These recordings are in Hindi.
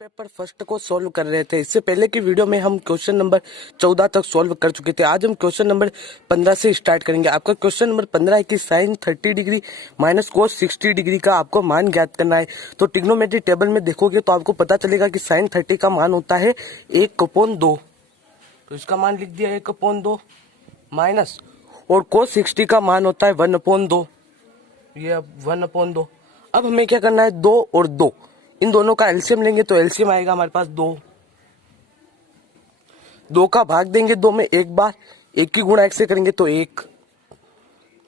पेपर फर्स्ट को सॉल्व कर रहे थे। इससे पहले की वीडियो में हम क्वेश्चन नंबर 14 तक सॉल्व कर चुके थे। आज हम क्वेश्चन नंबर 15 से स्टार्ट करेंगे। आपका क्वेश्चन नंबर 15 है कि sine 30 degree minus cos 60 degree का आपको मान ज्ञात करना है। तो ट्रिग्नोमेट्री टेबल में देखोगे तो आपको पता चलेगा कि साइन 30 का मान होता है 1/2। तो इसका मान लिख दिया 1/2 माइनस, और कोस 60 का मान होता है 1/2। ये 1/2। अब हमें क्या करना है, 2 और 2 इन दोनों का एलसीएम लेंगे तो एलसीएम आएगा हमारे पास 2 का भाग देंगे 2 में एक बार, 1 की गुणा 1 से करेंगे तो 1,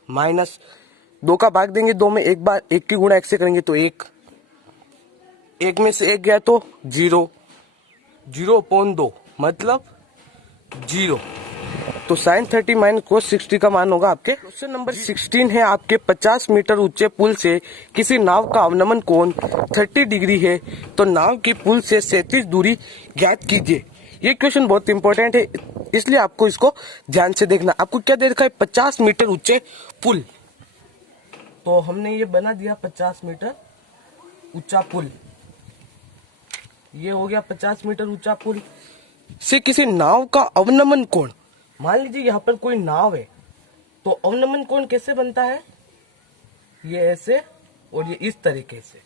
माइनस 2 का भाग देंगे 2 में एक बार, 1 की गुणा 1 से करेंगे तो 1 में से 1 गया तो 0/2 मतलब 0। तो साइन 30 माइनस कोस 60 का मान होगा आपके। क्वेश्चन नंबर 16 है आपके 50 मीटर ऊंचे पुल से किसी नाव का अवनमन कोण 30 डिग्री है, तो नाव की पुल से 37 दूरी ज्ञात कीजिए। ये क्वेश्चन बहुत इंपॉर्टेंट है, इसलिए आपको इसको ध्यान से देखना। आपको क्या दे रखा है, 50 मीटर ऊंचे पुल। तो हमने ये बना दिया 50 मीटर ऊंचा पुल। ये हो गया 50 मीटर ऊंचा पुल से किसी नाव का अवनमन कोण। मान लीजिए यहाँ पर कोई नाव है, तो अवनमन कोण कैसे बनता है, ये ऐसे और ये इस तरीके से।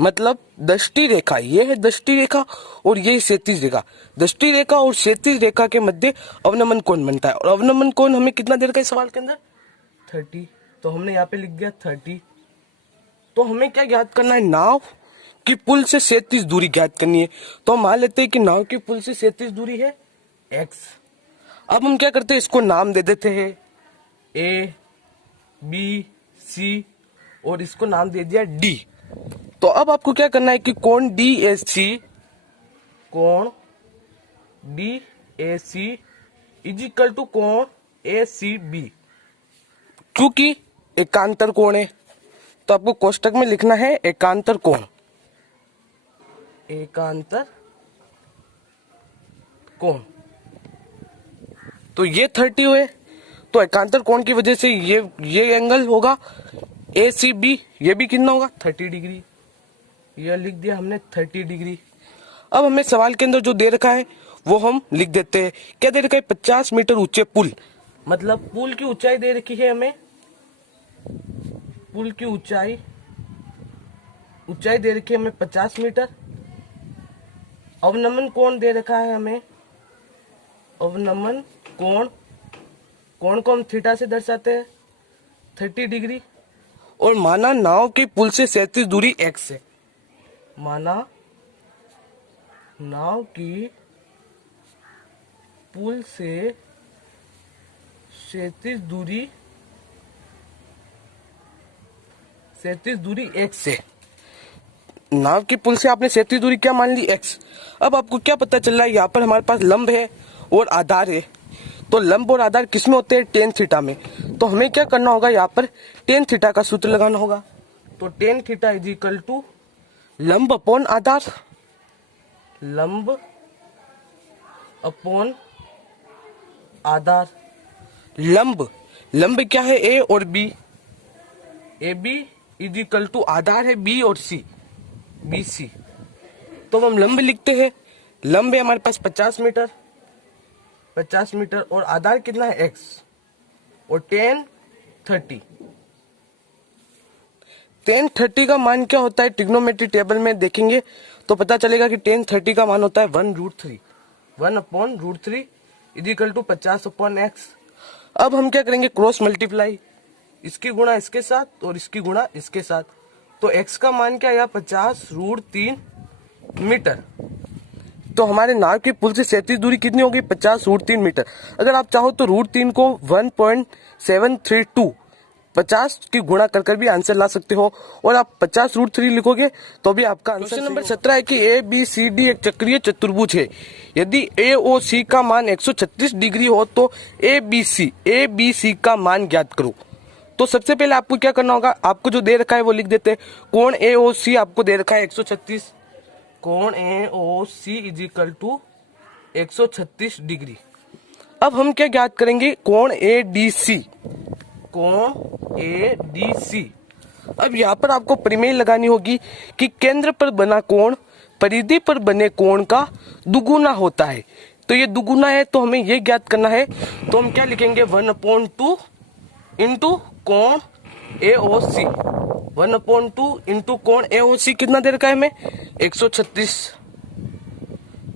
मतलब दृष्टि रेखा, ये है दृष्टि रेखा और ये क्षैतिज रेखा। दृष्टि रेखा और क्षैतिज रेखा के मध्य अवनमन कोण बनता है। और अवनमन कोण हमें कितना दे रखा है सवाल के अंदर, 30। तो हमने यहाँ पे लिख दिया 30। तो हमें क्या ज्ञात करना है, नाव की पुल से 37 दूरी ज्ञात करनी है। तो हम मान लेते हैं कि नाव की पुल से 37 दूरी है x। अब हम क्या करते हैं, इसको नाम दे देते हैं A, B, C और इसको नाम दे दिया D। तो अब आपको क्या करना है कि कोण DAC इज इक्वल टू कोण ACB। क्योंकि एकांतर कोण है तो आपको कोष्टक में लिखना है एकांतर कोण। एकांतर कोण, तो ये 30 हुए, तो एकांतर कोण की वजह से ये एंगल होगा ACB। ये भी कितना होगा, 30 डिग्री। ये लिख दिया हमने 30 डिग्री। अब हमें सवाल के अंदर जो दे रखा है वो हम लिख देते हैं। क्या दे रखा है, 50 मीटर ऊंचे पुल। मतलब पुल की ऊंचाई दे रखी है हमें, पुल की ऊंचाई दे रखी है हमें 50 मीटर। अवनमन कोण दे रखा है हमें, अवनमन कोण को हम थीटा से दर्शाते हैं 30 डिग्री। और माना नाव की पुल से 37 दूरी x है। माना नाव की पुल से 37 दूरी x है। नाव की पुल से आपने 37 दूरी क्या मान ली, x। अब आपको क्या पता चल रहा है, यहाँ पर हमारे पास लंब है और आधार है। तो लंब और आधार किसमें होते हैं, टेन थीटा में। तो हमें क्या करना होगा, यहाँ पर टेन थीटा का सूत्र लगाना होगा। तो tan theta is equal to लंब अपॉन आधार। लंब अपॉन आधार। लंब क्या है, ए और b. A b is equal to आधार है बी और सी, बी सी। तो हम लंब लिखते हैं, लंब है हमारे पास 50 मीटर और आधार कितना है x और tan 30 का मान क्या होता है, ट्रिग्नोमेट्री टेबल में देखेंगे तो पता चलेगा कि tan 30 का मान होता है 1/√3 इज इक्वल टू 50/x। अब हम क्या करेंगे, क्रॉस मल्टीप्लाई, इसकी गुणा इसके साथ और इसकी गुणा इसके साथ। तो x का मान क्या आया, 50√3 मीटर। तो हमारे नाव की पुल से 37 दूरी कितनी होगी, 50√3 मीटर। अगर आप चाहो तो √3 को 1.732 50 की गुणा कर भी आंसर ला सकते हो, और आप 50√3 लिखोगे तो भी आपका आंसर। क्वेश्चन नंबर 17 है कि ABCD एक चक्रीय चतुर्भुज है। यदि AOC का मान 136 डिग्री हो तो ABC का मान ज्ञात करो। तो सबसे पहले आपको क्या करना होगा, आपको जो दे रखा है वो लिख देते हैं। कोण AOC आपको दे रखा है 136, कोण AOC is equal to 136 degree. अब हम क्या ज्ञात करेंगे, कोण ADC। अब यहाँ पर आपको प्रमेय लगानी होगी कि केंद्र पर बना कोण परिधि पर बने कोण का दुगुना होता है। तो ये दुगुना है तो हमें ये ज्ञात करना है, तो हम क्या लिखेंगे 1/2 इंटू कोण AOC। 1/2 इंटू कोण AOC कितना दे रखा है हमें 136।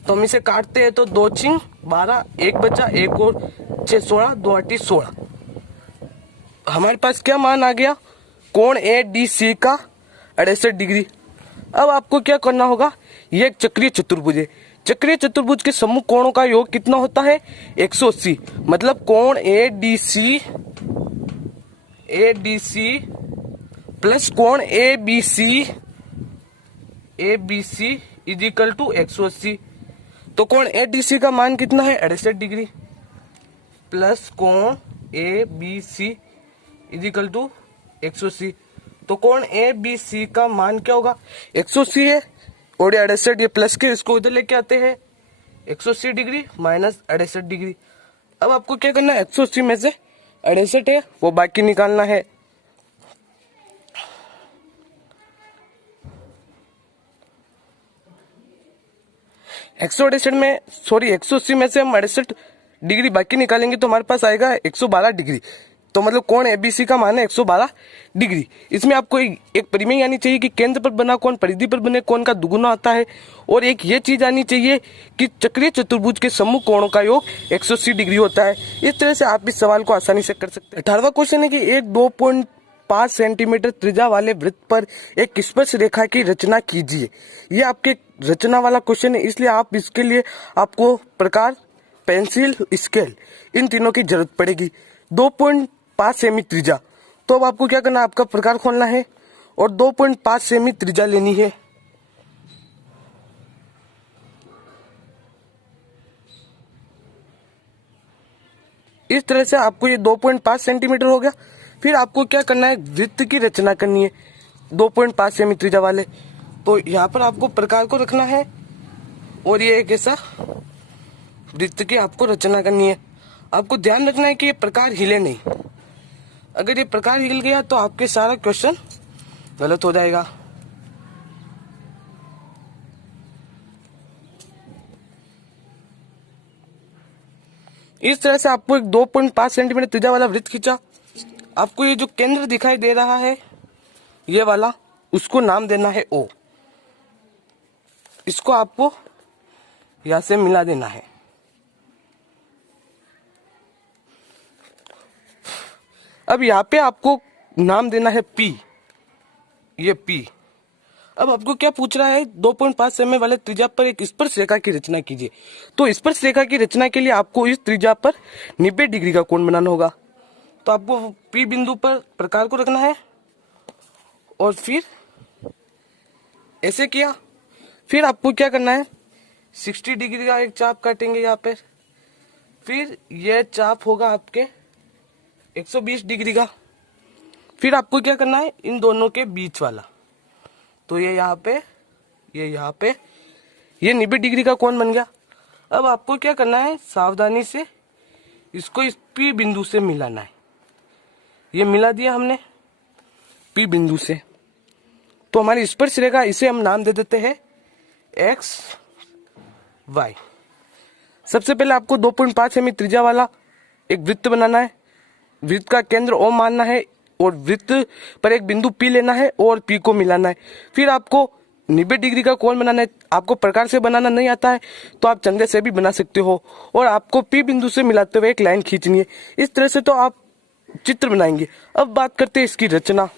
तो हम इसे काटते हैं तो 2 छिंग 12, 1 बचा, 1 और 6 16, 2 8 16। हमारे पास क्या मान आ गया कोण ADC का 68 डिग्री। अब आपको क्या करना होगा, ये एक चक्रीय चतुर्भुज है, चक्रीय चतुर्भुज के समूह कोणों का योग कितना होता है 180। मतलब कोण ADC प्लस कोण ABC इज इक्वल टू 180। तो कोण ADC का मान कितना है 68 डिग्री प्लस कोण ABC इज इक्वल टू 180। तो कोण ABC का मान क्या होगा 180 है और 68, ये प्लस के इसको इधर लेके आते हैं 180 डिग्री माइनस 68 डिग्री। अब आपको क्या करना है 180 में से 68 है वो बाकी निकालना है। में 180 में से हम 68 डिग्री बाकी निकालेंगे तो हमारे पास आएगा 112 डिग्री। तो मतलब कोण ABC का मान है 112 डिग्री। इसमें आपको एक परिमेय आनी चाहिए कि केंद्र पर बना कोण परिधि पर बने कोण का दुगुना आता है, और एक ये चीज आनी चाहिए कि चक्रीय चतुर्भुज के समूह कोणों का योग 180 डिग्री होता है। इस तरह से आप इस सवाल को आसानी से कर सकते हैं। 18वां क्वेश्चन है कि एक 2.5 सेंटीमीटर त्रिज्या वाले वृत्त पर एक स्पर्श रेखा की रचना कीजिए। ये आपके रचना वाला क्वेश्चन है, इसलिए आप इसके लिए आपको प्रकार, पेंसिल, स्केल इन तीनों की जरूरत पड़ेगी। 2.5 सेमी त्रिज्या, तो अब आपको क्या करना है, आपका प्रकार खोलना है और 2.5 सेमी त्रिज्या लेनी है। इस तरह से आपको ये 2.5 सेंटीमीटर हो गया। फिर आपको क्या करना है, वृत्त की रचना करनी है 2.5 सेमी त्रिज्या वाले। तो यहाँ पर आपको प्रकार को रखना है और ये एक ऐसा वृत्त की आपको रचना करनी है। आपको ध्यान रखना है कि ये प्रकार हिले नहीं, अगर ये प्रकार हिल गया तो आपके सारा क्वेश्चन गलत हो जाएगा। इस तरह से आपको एक 2.5 सेंटीमीटर त्रिज्या वाला वृत्त खींचा। आपको ये जो केंद्र दिखाई दे रहा है ये वाला, उसको नाम देना है O। इसको आपको यहां से मिला देना है। अब यहाँ पे आपको नाम देना है P, ये P। अब आपको क्या पूछ रहा है, 2.5 सेमी वाले त्रिज्या पर एक स्पर्श रेखा की रचना कीजिए। तो स्पर्श रेखा की रचना के लिए आपको इस त्रिज्या पर 90 डिग्री का कोण बनाना होगा। तो आपको P बिंदु पर प्रकार को रखना है और फिर ऐसे किया। फिर आपको क्या करना है, 60 डिग्री का एक चाप काटेंगे यहाँ पे। फिर यह चाप होगा आपके 120 डिग्री का। फिर आपको क्या करना है, इन दोनों के बीच वाला, तो ये यहाँ पे, ये यहाँ पे, ये 90 डिग्री का कोण बन गया। अब आपको क्या करना है, सावधानी से इसको इस P बिंदु से मिलाना है। ये मिला दिया हमने P बिंदु से। तो हमारी स्पर्श रेखा, इसे हम नाम दे देते हैं X Y। सबसे पहले आपको 2.5 सेमी त्रिज्या वाला एक वृत्त बनाना है। वृत्त का केंद्र O मानना है और वृत्त पर एक बिंदु P लेना है और P को मिलाना है। फिर आपको 90 डिग्री का कोण बनाना है। आपको प्रकार से बनाना नहीं आता है तो आप चंदे से भी बना सकते हो, और आपको P बिंदु से मिलाते हुए एक लाइन खींचनी है। इस तरह से तो आप चित्र बनाएंगे। अब बात करते हैं इसकी रचना।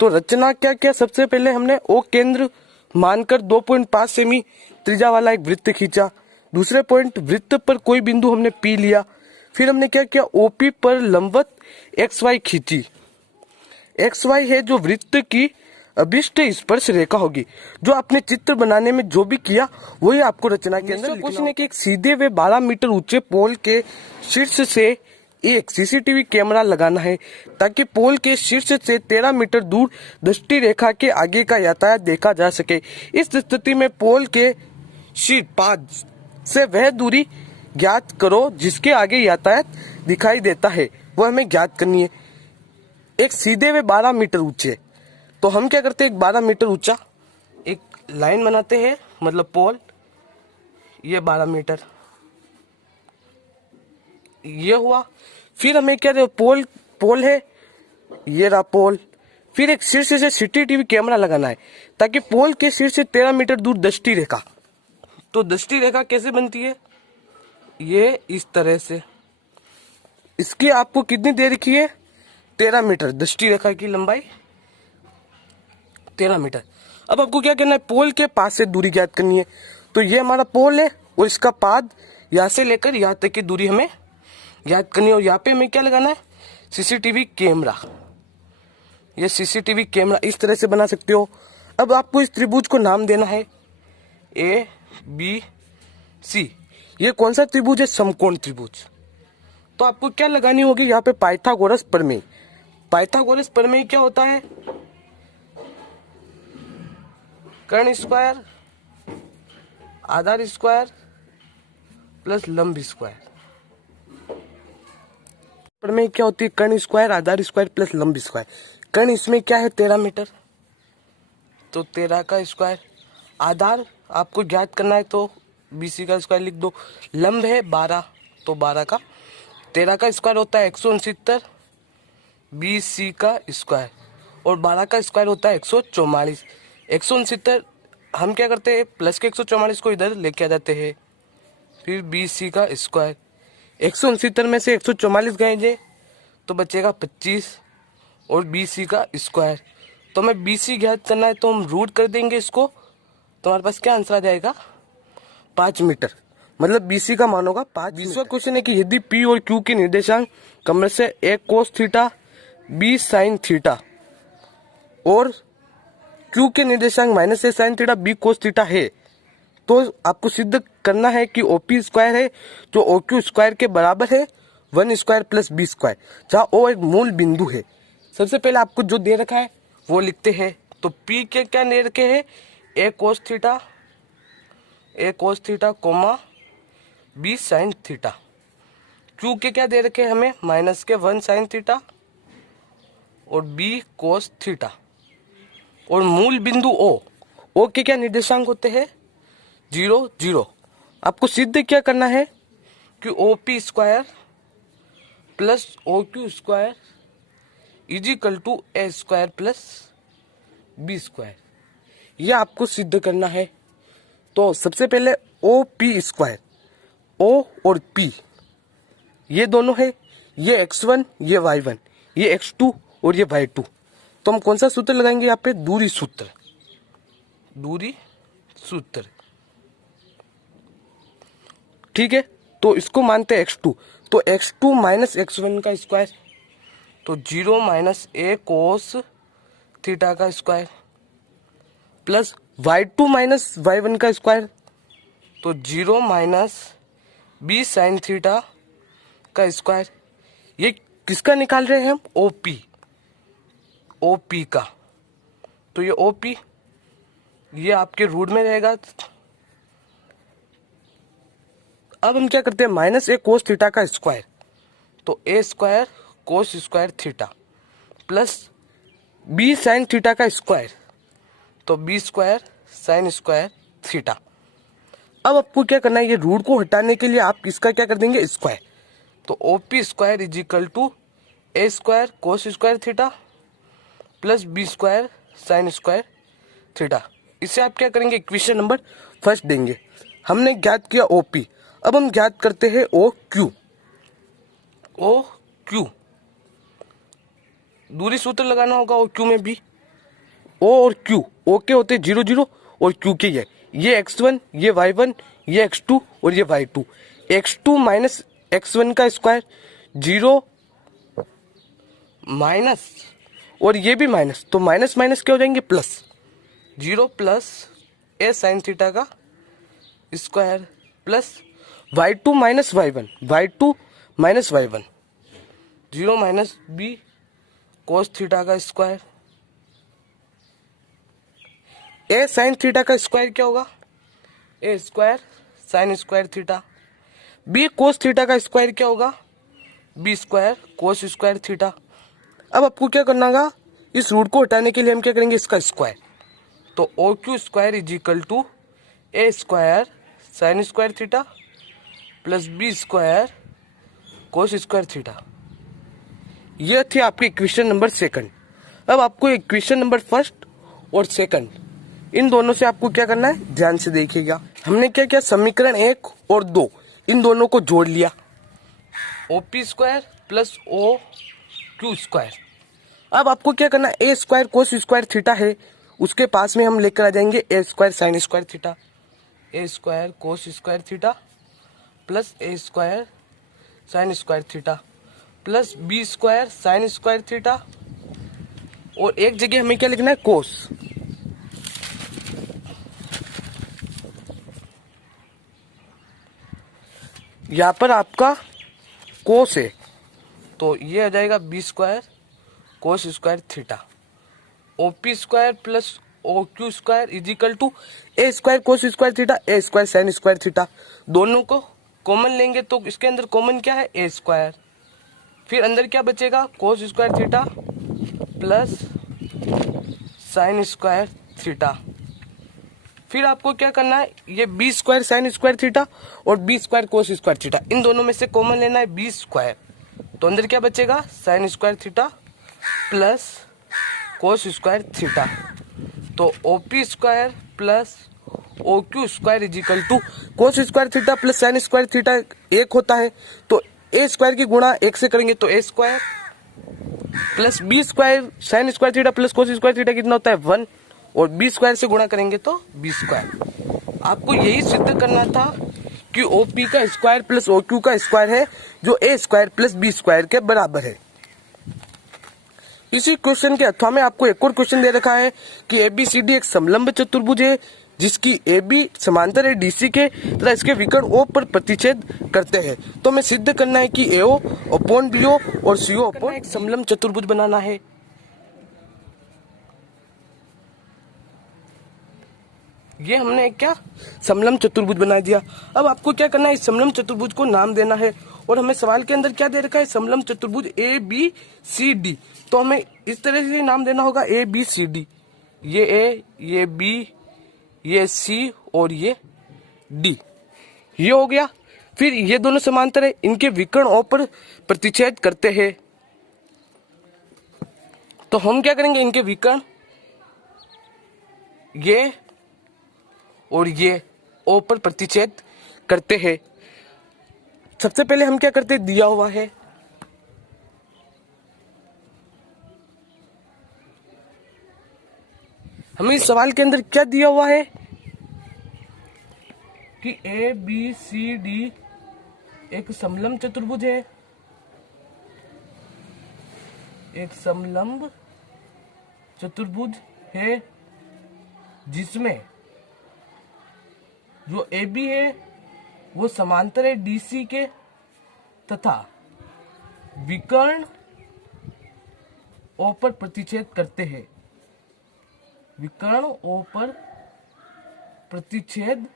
तो रचना क्या क्या, सबसे पहले हमने O केंद्र मानकर 2.5 सेमी त्रिज्या वाला एक वृत्त खींचा। दूसरे पॉइंट, वृत्त पर कोई बिंदु हमने P लिया। फिर हमने क्या किया, OP पर लंबवत XY खींची। XY है जो वृत्त की अभिष्ट स्पर्श रेखा होगी। जो आपने चित्र बनाने में जो भी किया वही आपको रचना के अंदर क्वेश्चन है कि एक सीधे व 12 मीटर ऊंचे पोल के शीर्ष से एक CCTV कैमरा लगाना है ताकि पोल के शीर्ष से 13 मीटर दूर दृष्टि रेखा के आगे का यातायात देखा जा सके। इस स्थिति में पोल के शीर्ष पाद से वह दूरी ज्ञात करो जिसके आगे यातायात दिखाई देता है, वह हमें ज्ञात करनी है। एक सीधे व 12 मीटर ऊंचे, तो हम क्या करते हैं, एक 12 मीटर ऊंचा एक लाइन बनाते हैं मतलब पोल, ये 12 मीटर ये हुआ। फिर हमें क्या पोल है, ये रहा पोल। फिर एक शीर्ष से सीसीटीवी कैमरा लगाना है ताकि पोल के शीर्ष से 13 मीटर दूर दृष्टि रेखा। तो दृष्टि रेखा कैसे बनती है, ये इस तरह से। इसकी आपको कितनी दे रखी है, 13 मीटर दृष्टि रेखा की लंबाई 13 मीटर। अब आपको क्या करना है, पोल के पास से दूरी ज्ञात करनी है। तो ये हमारा पोल है और इसका पाद यहाँ से लेकर यहाँ तक की दूरी हमें ज्ञात करनी है। और यहाँ पे हमें क्या लगाना है, सीसीटीवी कैमरा। ये सीसीटीवी कैमरा इस तरह से बना सकते हो। अब आपको इस त्रिभुज को नाम देना है ABC। ये कौन सा त्रिभुज है, समकोण त्रिभुज। तो आपको क्या लगानी होगी यहाँ पे, पाइथागोरस प्रमेय। पाइथागोरस प्रमेय क्या होता है, कर्ण स्क्वायर आधार स्क्वायर प्लस लंब स्क्वायर। प्रमेय क्या होती है, कर्ण स्क्वायर आधार स्क्वायर प्लस लंब स्क्वायर। कर्ण इसमें क्या है, 13 मीटर, तो 13 का स्क्वायर। आधार आपको ज्ञात करना है तो BC का स्क्वायर लिख दो। लंब है 12, तो 12 का 13 का स्क्वायर होता है 169 BC का स्क्वायर, और 12 का स्क्वायर होता है 144। 169 हम क्या करते हैं, प्लस के 144 को इधर लेके आ जाते हैं। फिर BC का स्क्वायर, 169 में से 144 गए तो बचेगा 25, और BC का स्क्वायर। तो हमें BC ज्ञात करना है तो हम रूट कर देंगे इसको, तो हमारे पास क्या आंसर आ जाएगा, 5 मीटर। मतलब BC का मान होगा 5। 20वां क्वेश्चन है कि यदि P और Q के निर्देशांक क्रम से A cos theta B sin theta और Q के निर्देशांक -A sin theta B cos theta है, तो आपको सिद्ध करना है कि OP स्क्वायर है जो OQ स्क्वायर के बराबर है 1 स्क्वायर प्लस B स्क्वायर, जहाँ O एक मूल बिंदु है। सबसे पहले आपको जो दे रखा है वो लिखते हैं। तो P के क्या दे रखे हैं, A cos theta coma B sin theta. Q के क्या दे रखे हैं हमें, -1 sin थीटा और B cos थीटा। और मूल बिंदु O के क्या निर्देशांक होते हैं, 0 0। आपको सिद्ध क्या करना है कि OP square plus OQ square = A square plus B square, यह आपको सिद्ध करना है। तो सबसे पहले OP स्क्वायर, O और P ये दोनों है, ये x1 ये y1, ये x2 और ये y2। तो हम कौन सा सूत्र लगाएंगे यहाँ पे, दूरी सूत्र। ठीक है, तो इसको मानते हैं x2, तो x2 माइनस x1 का स्क्वायर, तो 0 - A cos थीटा का square plus y2 minus y1 का स्क्वायर, तो 0 - B sin थीटा का स्क्वायर। ये किसका निकाल रहे हैं हम, OP का। तो ये OP ये आपके रूट में रहेगा। अब हम क्या करते हैं, -A cos थीटा का स्क्वायर, तो A square cos square theta plus B sin theta का स्क्वायर, तो B square sin square theta. अब आपको क्या करना है, ये रूट को हटाने के लिए आप इसका क्या कर देंगे, स्क्वायर। तो OP square = A square cos square theta plus B square sin square theta. इसे आप क्या करेंगे, इक्वेशन नंबर फर्स्ट देंगे। हमने ज्ञात किया OP, अब हम ज्ञात करते हैं OQ। दूरी सूत्र लगाना होगा OQ में भी। O और Q, O के होते 0 0 और Q के ये x1 ये y1 ये x2 और ये y2। x2 माइनस x1 का स्क्वायर 0 माइनस, और ये भी माइनस, तो माइनस माइनस क्या हो जाएंगे, plus. 0 plus A sin theta का square plus y2 minus y1 0 minus B cos theta का स्क्वायर। A sin थीटा का स्क्वायर क्या होगा, A square sin square theta. B cos theta का स्क्वायर क्या होगा, B square cos square theta. अब आपको क्या करना होगा, इस रूट को हटाने के लिए हम क्या करेंगे, इसका स्क्वायर। तो OQ square = a square sine square theta plus b square cos square theta. यह थी आपकी इक्वेशन नंबर सेकंड। अब आपको इक्वेशन नंबर फर्स्ट और सेकंड इन दोनों से आपको क्या करना है, ध्यान से देखिएगा। हमने क्या किया, समीकरण 1 और 2 इन दोनों को जोड़ लिया, OP square plus O Q square. अब आपको क्या करना है, a square cos square theta है, उसके पास में हम लेकर आ जाएंगे a square sine square theta, a square cos square theta plus a square sine square theta plus b square sine square theta, और एक जगह हमें क्या लिखना है, कोस। यहां पर आपका कोस है तो ये आ जाएगा b square cos square theta, OP square plus O Q square is equal to a square cos square theta a square sine square theta. दोनों को कॉमन लेंगे तो इसके अंदर कॉमन क्या है, ए स्क्वायर, फिर अंदर क्या बचेगा, cos square theta plus sine square theta. फिर आपको क्या करना है, ये b square sine square theta और b square cos square theta, इन दोनों में से कॉमन लेना है बी स्क्वायर, तो अंदर क्या बचेगा, sine square theta plus cos square theta. तो OP square plus O Q square is equal to cos square theta plus sine square theta एक होता है, तो ए स्क्वायर की गुणा एक से करेंगे तो a square plus b square sine square theta plus cos square theta कितना होता है 1, और बी स्क्वायर से गुणा करेंगे तो बी स्क्वायर। आपको यही सिद्ध करना था कि ओपी का स्क्वायर प्लस ओ क्यू का स्क्वायर है जो ए स्क्वायर प्लस बी स्क्वायर के बराबर है। इसी क्वेश्चन के अथवा में आपको एक और क्वेश्चन दे रखा है कि एबीसीडी एक समलंब चतुर्भुज है जिसकी AB समांतर है DC के तथा इसके विकर्ण O पर प्रतिच्छेद करते हैं। तो हमें सिद्ध करना है कि AO अपॉन BO और CO अपॉन एक समलंब चतुर्भुज बनाना है। ये हमने क्या समलंब चतुर्भुज बना दिया। अब आपको क्या करना है, इस समलंब चतुर्भुज को नाम देना है, और हमें सवाल के अंदर क्या दे रखा है, समलंब चतुर्भुज ABCD, तो हमें इस तरह से नाम देना होगा ABCD, ये A, ये B, ये C और ये D, ये हो गया। फिर ये दोनों समांतर है, इनके विकर्ण O पर प्रतिच्छेद करते हैं, तो हम क्या करेंगे, इनके विकर्ण ये और ये O पर प्रतिच्छेद करते हैं। सबसे पहले हम क्या करते हैं, दिया हुआ है हमें इस सवाल के अंदर क्या दिया हुआ है कि ABCD एक समलंब चतुर्भुज है, एक समलंब चतुर्भुज है जिसमें जो AB है वो समांतर है DC के तथा विकर्ण O पर प्रतिच्छेद करते हैं, विकर्ण O पर प्रतिच्छेद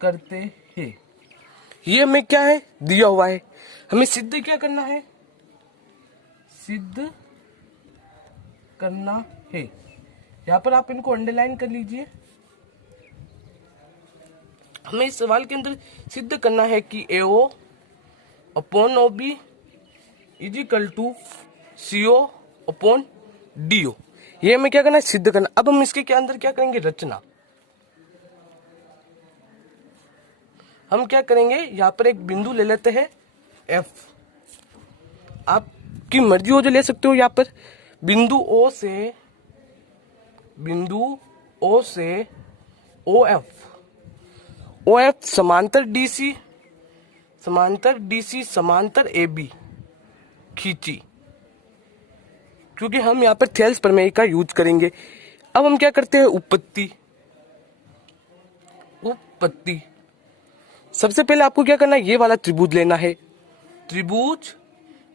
करते हैं। ये हमें क्या है, दिया हुआ है। हमें सिद्ध क्या करना है, सिद्ध करना है। यहां पर आप इनको अंडरलाइन कर लीजिए। हमें इस सवाल के अंदर सिद्ध करना है कि AO upon OB is equal to CO upon DO। ये हमें क्या करना है, सिद्ध करना। अब हम इसके अंदर क्या करेंगे, रचना। हम क्या करेंगे, यहां पर एक बिंदु ले लेते हैं F, आपकी मर्जी हो जो ले सकते हो। यहां पर बिंदु O से OF समांतर DC समांतर AB खींची, क्योंकि हम यहाँ पर थेल्स प्रमेय का यूज करेंगे। अब हम क्या करते हैं, उत्पत्ति। सबसे पहले आपको क्या करना है, ये वाला त्रिभुज लेना है, त्रिभुज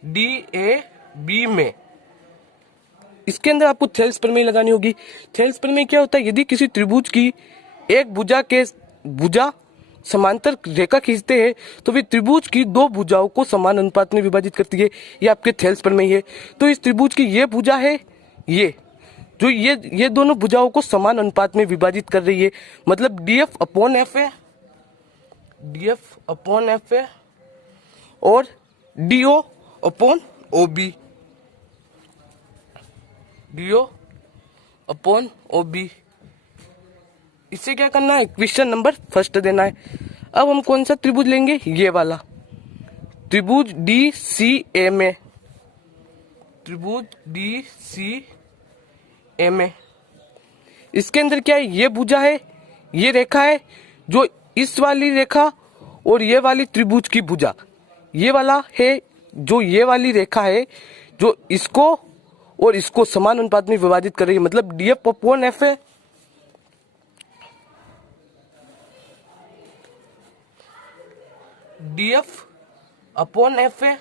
DAB में इसके अंदर आपको थेल्स प्रमेय लगानी होगी। थेल्स प्रमेय क्या होता है, यदि किसी त्रिभुज की एक भुजा समांतर रेखा खींचते हैं तो वे त्रिभुज की दो भुजाओं को समान अनुपात में विभाजित करती है। ये आपके थेल्स प्रमेय है। तो इस त्रिभुज की ये भुजा है, ये जो ये दोनों भुजाओं को समान अनुपात में विभाजित कर रही है, मतलब डीएफ अपॉन एफ है, डीएफ अपॉन एफ है, और DO upon OB, DO upon OB. इससे क्या करना है, क्वेश्चन नंबर फर्स्ट देना है। अब हम कौन सा त्रिभुज लेंगे, ये वाला त्रिभुज डी सी ए में, त्रिभुज डी सी ए में। इसके अंदर क्या है, ये भुजा है, ये रेखा है, जो इस वाली रेखा और ये वाली त्रिभुज की भुजा, ये वाला है, जो ये वाली रेखा है, जो इसको और इसको समान अनुपात में विभाजित कर रही है, मतलब डीएफ अपॉन एफ है। डीएफ अपॉन एफ है।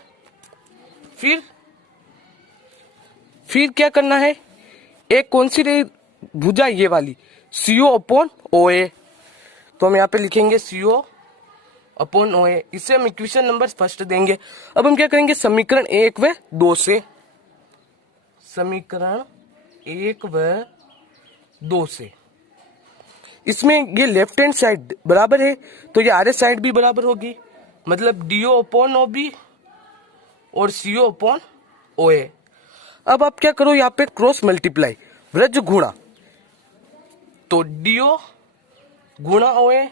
फिर क्या करना है, एक कौन सी भुजा, ये वाली सीओ अपॉन ओ ए, तो हम यहाँ पे लिखेंगे सीओ अपॉन ओ ए। इससे हम इक्वेशन नंबर फर्स्ट देंगे। अब हम क्या करेंगे, समीकरण 1 व 2 से, समीकरण 1 व 2 से, इसमें ये लेफ्ट हैंड साइड बराबर है तो ये आर साइड भी बराबर होगी, मतलब डीओ अपॉन ओ बी और सीओ अपॉन ओ ए। अब आप क्या करो, यहाँ पे क्रॉस मल्टीप्लाई, व्रज गुणा, तो डीओ गुणा ओ ए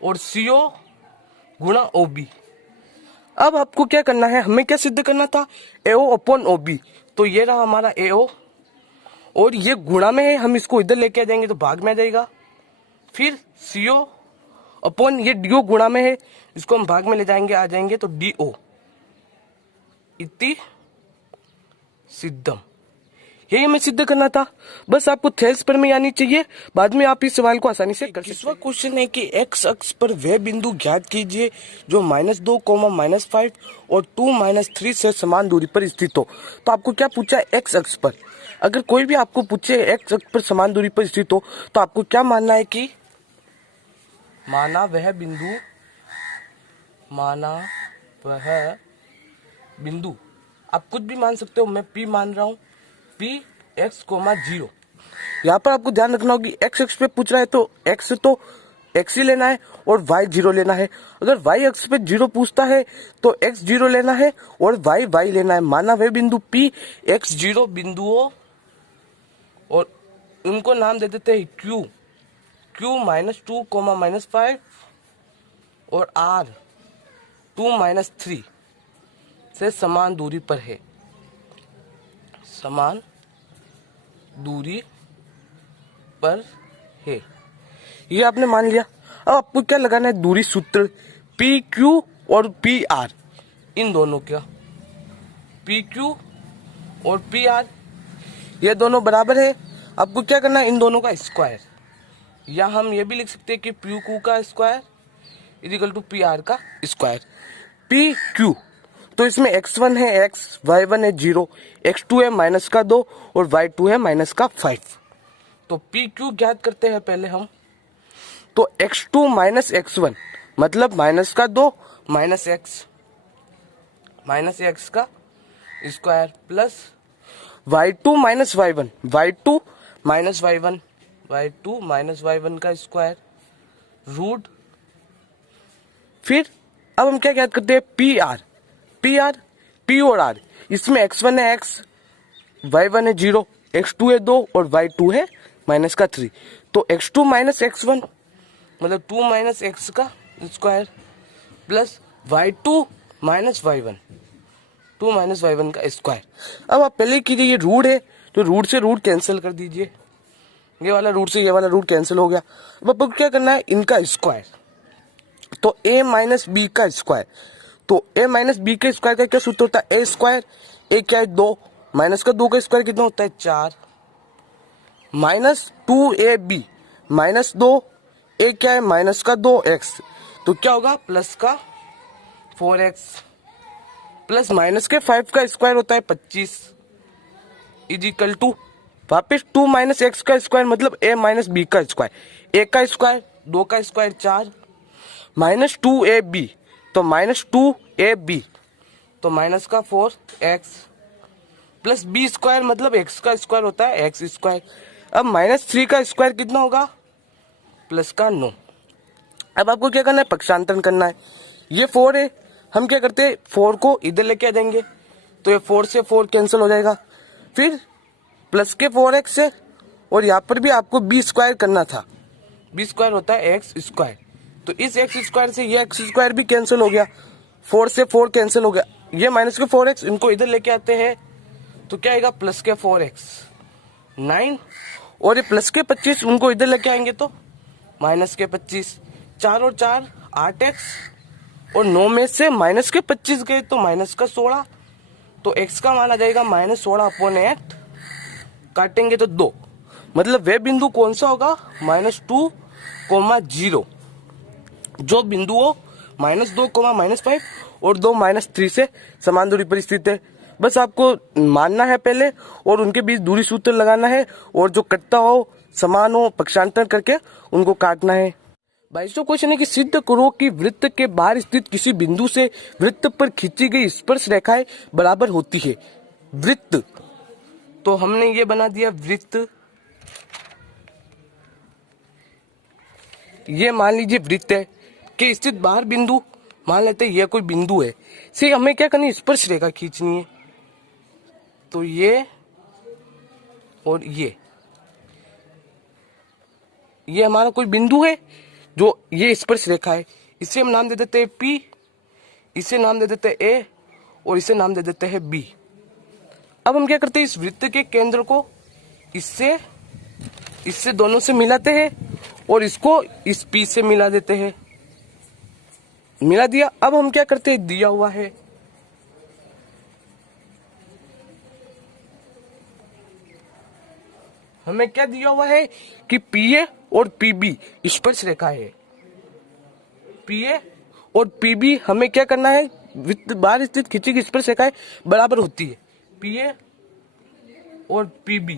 और सीओ गुणा ओ बी। अब आपको क्या करना है, हमें क्या सिद्ध करना था, एओ अपॉन ओ बी, तो ये रहा हमारा एओ, और ये गुणा में है, हम इसको इधर लेके आ जाएंगे तो भाग में आ जाएगा। फिर सीओ अपॉन, ये डीओ गुणा में है, इसको हम भाग में ले जाएंगे, आ जाएंगे तो डीओ इति सिद्धम। यही हमें सिद्ध करना था, बस आपको थेल्स पर में आनी चाहिए, बाद में आप इस सवाल को आसानी से कर सकते हैं। दूसरा क्वेश्चन है कि एक्स अक्ष पर वह बिंदु ज्ञात कीजिए जो -2, -5 और 2, -3 से समान दूरी पर स्थित हो। तो आपको क्या पूछा है, एक्स अक्ष पर। अगर कोई भी आपको पूछे एक्स अक्ष पर समान दूरी पर स्थित हो, तो आपको क्या मानना है कि माना वह बिंदु, आप कुछ भी मान सकते हो, मैं P मान रहा हूं, P x, 0। यहाँ पर आपको ध्यान रखना होगी, एक्स अक्ष पे पूछ रहा है तो x ही लेना है और y 0 लेना है। अगर y अक्ष पे 0 पूछता है तो x 0 लेना है और y लेना है। माना वह बिंदु P x 0 बिंदुओं, और उनको नाम दे देते हैं Q, -2, -5 और R 2, -3 से समान दूरी पर है, समान दूरी पर है, ये आपने मान लिया। अब आपको क्या लगाना है, दूरी सूत्र पी क्यू और पी आर, इन दोनों का, पी क्यू और पी आर ये दोनों बराबर है। आपको क्या करना है, इन दोनों का स्क्वायर, या हम ये भी लिख सकते हैं कि पी क्यू का square equal to P R का स्क्वायर। पी क्यू, तो इसमें x1 है x, y1 है 0, x2 है -2 और y2 है -5। तो पी क्यू ज्ञात करते हैं पहले हम, तो x2 -x1 मतलब -2 -x का square plus y2 -y1, y2 -y1 का स्क्वायर रूट। फिर अब हम क्या ज्ञात करते हैं, पी P और R, इसमें x1 है x, y1 है 0, x2 है 2 और y2 है -3। तो x2 -x1 मतलब 2 x का square plus y2 -y1, 2 -y1 का स्क्वायर। अब आप पहले कीजिए, ये रूट है तो रूट से रूट कैंसिल कर दीजिए, ये वाला रूट से ये वाला रूट कैंसिल हो गया। अब आपको क्या करना है, इनका स्क्वायर, तो a - b का स्क्वायर, तो a - b के स्क्वायर का क्या सूत्र होता है, a स्क्वायर, a क्या है 2, -2 का स्क्वायर कितना होता है 4, -2ab, -2 a क्या है -2x, तो क्या होगा प्लस का 4x प्लस -5 का स्क्वायर होता है 25 इजिकल टू वापिस 2 - x का स्क्वायर मतलब a - b का स्क्वायर, a का स्क्वायर 2 का स्क्वायर 4 -2ab, तो -2ab तो -4x प्लस बी स्क्वायर मतलब एक्स का स्क्वायर होता है एक्स स्क्वायर। अब -3 का स्क्वायर कितना होगा, प्लस का 9। अब आपको क्या करना है, पक्षांतरण करना है। ये 4 है, हम क्या करते हैं 4 को इधर लेके आ जाएंगे, तो ये 4 से 4 कैंसिल हो जाएगा। फिर प्लस के 4x है, और यहाँ पर भी आपको बी स्क्वायर करना था, बी स्क्वायर होता है एक्स स्क्वायर। तो इस एक्स स्क्वायर से ये एक्स स्क्वायर भी कैंसिल हो गया, 4 से 4 कैंसिल हो गया। ये माइनस के 4x इनको इधर लेके आते हैं, तो क्या आएगा प्लस के 4x 9, और ये प्लस के 25 उनको इधर लेके आएंगे तो माइनस के 25, 4 और 4 8x, और 9 में से माइनस के 25 गए तो माइनस का 16, तो x का मान आ जाएगा -16/8, काटेंगे तो 2, मतलब वह बिंदु कौन सा होगा, -2, 0, जो बिंदु हो -2, -5 और 2 -3 से समान दूरी पर स्थित है। बस आपको मानना है पहले, और उनके बीच दूरी सूत्र लगाना है, और जो कटता हो समान हो पक्षांतर करके उनको काटना है। 22वां क्वेश्चन है कि सिद्ध करो कि वृत्त के बाहर स्थित किसी बिंदु से वृत्त पर खींची गई स्पर्श रेखाएं बराबर होती है। वृत्त, तो हमने ये बना दिया वृत्त, ये मान लीजिए वृत्त है कि स्थित बाहर बिंदु, मान लेते हैं ये कोई बिंदु है, से हमें क्या करनी है, स्पर्श रेखा खींचनी है। तो ये और ये हमारा कोई बिंदु है, जो ये स्पर्श रेखा है, इसे हम नाम दे देते हैं P, इसे नाम दे देते हैं A, और इसे नाम दे देते हैं B। अब हम क्या करते हैं, इस वृत्त के केंद्र को इससे दोनों से मिलाते हैं, और इसको इस P से मिला देते हैं, मिला दिया। अब हम क्या करते हैं, दिया हुआ है हमें क्या दिया हुआ है कि PA और PB स्पर्श रेखा है, PA और PB हमें क्या करना है, वृत्त बाहर स्थित खींची गई स्पर्श रेखाएं बराबर होती है। PA और PB,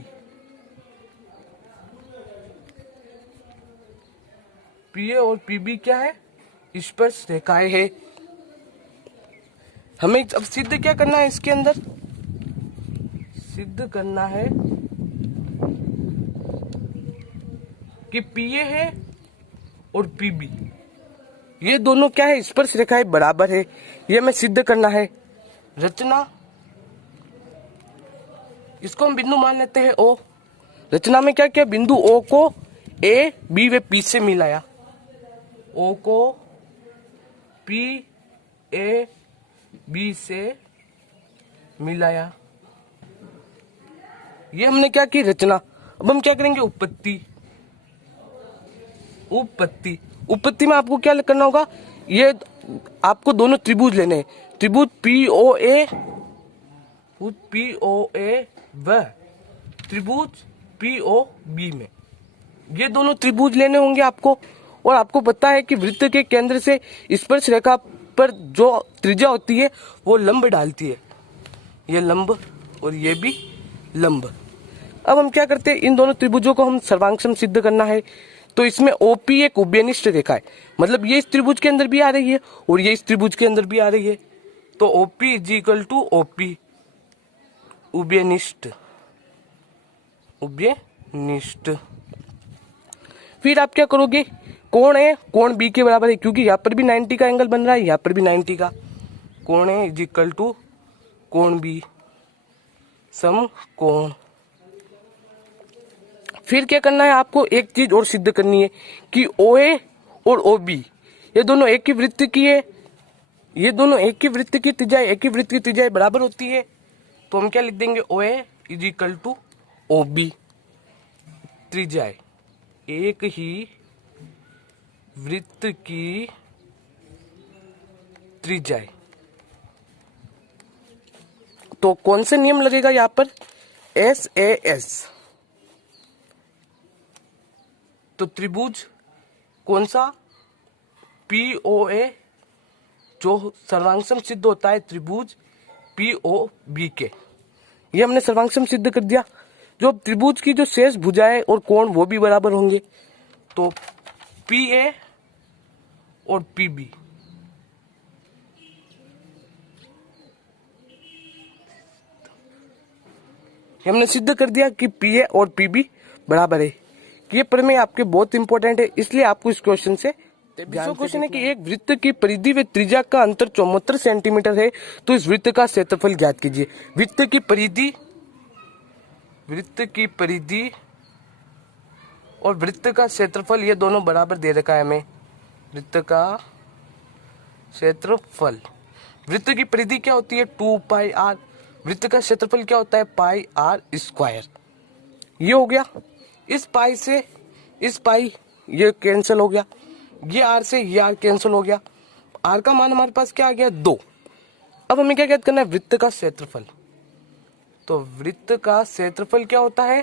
PA और PB क्या है, स्पर्श रेखाएं है। हमें अब सिद्ध क्या करना है, इसके अंदर सिद्ध करना है कि PA है और PB ये दोनों क्या है, स्पर्श रेखाएं बराबर है। ये हमें सिद्ध करना है। रचना, इसको हम बिंदु मान लेते हैं O। रचना में क्या किया, बिंदु O को A, B व P से मिलाया, O को P, A, B से मिलाया, ये हमने क्या की, रचना। अब हम क्या करेंगे, उत्पत्ति। उत्पत्ति में आपको क्या करना होगा, ये आपको दोनों त्रिभुज लेने हैं, त्रिभुज POA व त्रिभुज POB में, ये दोनों त्रिभुज लेने होंगे आपको। और आपको पता है कि वृत्त के केंद्र से स्पर्श रेखा पर जो त्रिज्या होती है वो लंब डालती है, ये लंब और ये भी लंब। अब हम क्या करते हैं, इन दोनों त्रिभुजों को हम सर्वांगसम सिद्ध करना है। तो इसमें OP एक उभयनिष्ठ रेखा है, मतलब ये इस त्रिभुज के अंदर भी आ रही है और ये इस त्रिभुज के अंदर भी आ रही है, तो OP = OP, उभयनिष्ठ। फिर आप क्या करोगे, कोण है, कोण B के बराबर है, क्योंकि यहाँ पर भी 90 का एंगल बन रहा है, यहाँ पर भी 90 का। कोण है = कोण B, समकोण। फिर क्या करना है, आपको एक चीज और सिद्ध करनी है कि OA और OB ये दोनों एक ही वृत्त की है, ये दोनों एक ही वृत्त की त्रिज्या, एक ही वृत्त की त्रिज्या बराबर होती है। तो हम क्या लिख देंगे, OA = OB, त्रिज्या एक ही वृत्त की त्रिज्या। तो कौन सा नियम लगेगा यहाँ पर, SAS। तो त्रिभुज कौन सा, POA, जो सर्वांगसम सिद्ध होता है त्रिभुज POB के, ये हमने सर्वांगसम सिद्ध कर दिया। जो त्रिभुज की जो शेष भुजाएं और कोण वो भी बराबर होंगे, तो PA और PB हमने सिद्ध कर दिया कि पी ए और पी बी बराबर है। ये प्रमेय आपके बहुत इंपॉर्टेंट है, इसलिए आपको इस क्वेश्चन से दूसरा क्वेश्चन है कि एक वृत्त की परिधि व त्रिज्या का अंतर 74 सेंटीमीटर है, तो इस वृत्त का क्षेत्रफल ज्ञात कीजिए। वृत्त की परिधि और वृत्त का क्षेत्रफल ये दोनों बराबर दे रखा है हमें। वृत्त का क्षेत्रफल, वृत्त की परिधि क्या होती है 2 पाई आर, वृत्त का क्षेत्रफल क्या होता है पाई आर स्क्वायर। ये हो गया। इस पाई से इस पाई ये कैंसिल हो गया, ये आर से ये आर कैंसिल हो गया। आर का मान हमारे पास क्या आ गया 2। अब हमें क्या ज्ञात करना है वृत्त का क्षेत्रफल। तो वृत्त का क्षेत्रफल क्या होता है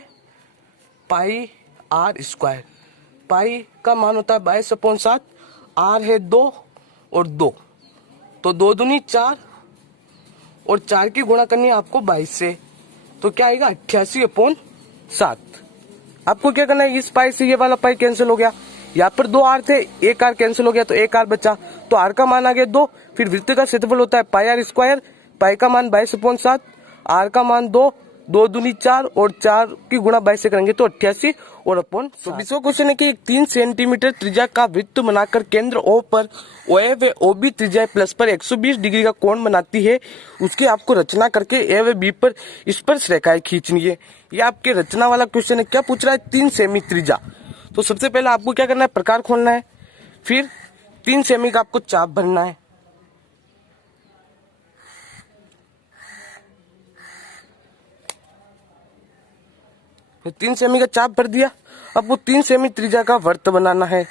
पाई आर स्क्वायर। पाई का मान होता है 22/7, आर है 2 और 2, तो 2 दूनी 4 और 4 की गुणा करनी है आपको 22 से, तो क्या आएगा 88/7। आपको क्या करना है इस पाई से ये वाला पाई कैंसिल हो गया, यहाँ पर 2 आर थे, एक आर कैंसिल हो गया तो एक आर बचा, तो आर का मान आ गया 2। फिर वृत्त का क्षेत्रफल होता है पाई आर स्क्वायर, पाई का मान 22/7, आर का मान 2, 2 दूनी 4 और 4 की गुणा 22 से करेंगे तो 88 और अपॉन। तो 20वां क्वेश्चन है कि 3 सेंटीमीटर त्रिज्या का वृत्त बनाकर केंद्र O पर OA व OB त्रिज्या प्लस पर 120 डिग्री का कोण बनाती है, उसकी आपको रचना करके A व B पर स्पर्श रेखाएं खींचनी है। ये आपके रचना वाला क्वेश्चन है। क्या पूछ रहा है 3 सेमी त्रिज्या। तो सबसे पहले आपको क्या करना है प्रकार खोलना है, फिर 3 सेमी का आपको चाप भरना है। फिर 3 सेमी का चाप भर दिया। अब वो 3 सेमी त्रिज्या का वृत्त बनाना है।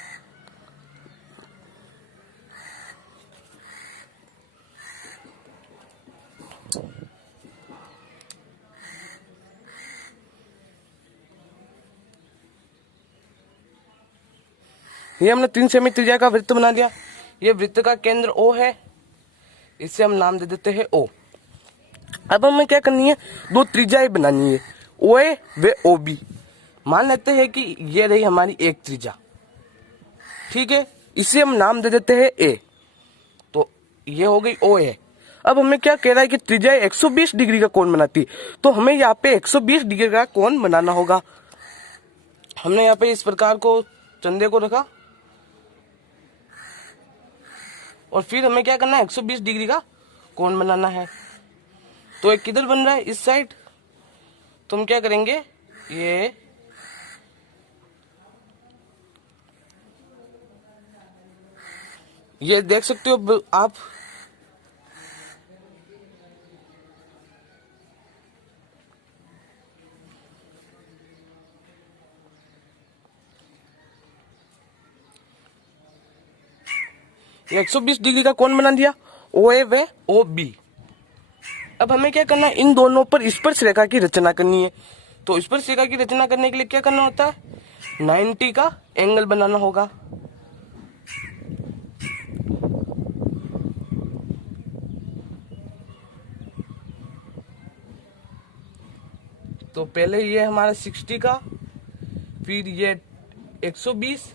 ये हमने 3 सेमी त्रिज्या का वृत्त बना लिया। ये वृत्त का केंद्र O है, इसे हम नाम दे देते हैं O। अब हमें क्या करनी है 2 त्रिज्याएं बनानी है OA व OB। मान लेते हैं कि ये रही हमारी एक त्रिज्या, ठीक है, इसे हम नाम दे देते हैं A। तो ये हो गई OA। अब हमें क्या कह रहा है कि त्रिज्या 120 डिग्री का कोण बनाती, तो हमें यहाँ पे 120 डिग्री का कोण बनाना होगा। हमने यहाँ पे इस प्रकार को चंदे को रखा और फिर हमें क्या करना है 120 डिग्री का कोण बनाना है। तो एक किधर बन रहा है इस साइड, तो हम क्या करेंगे ये देख सकते हो आप, ये 120 डिग्री का कोण बना दिया OA व OB। अब हमें क्या करना है इन दोनों पर स्पर्श रेखा की रचना करनी है। तो स्पर्श रेखा की रचना करने के लिए क्या करना होता है 90 का एंगल बनाना होगा। तो पहले ये हमारा 60 का, फिर ये 120,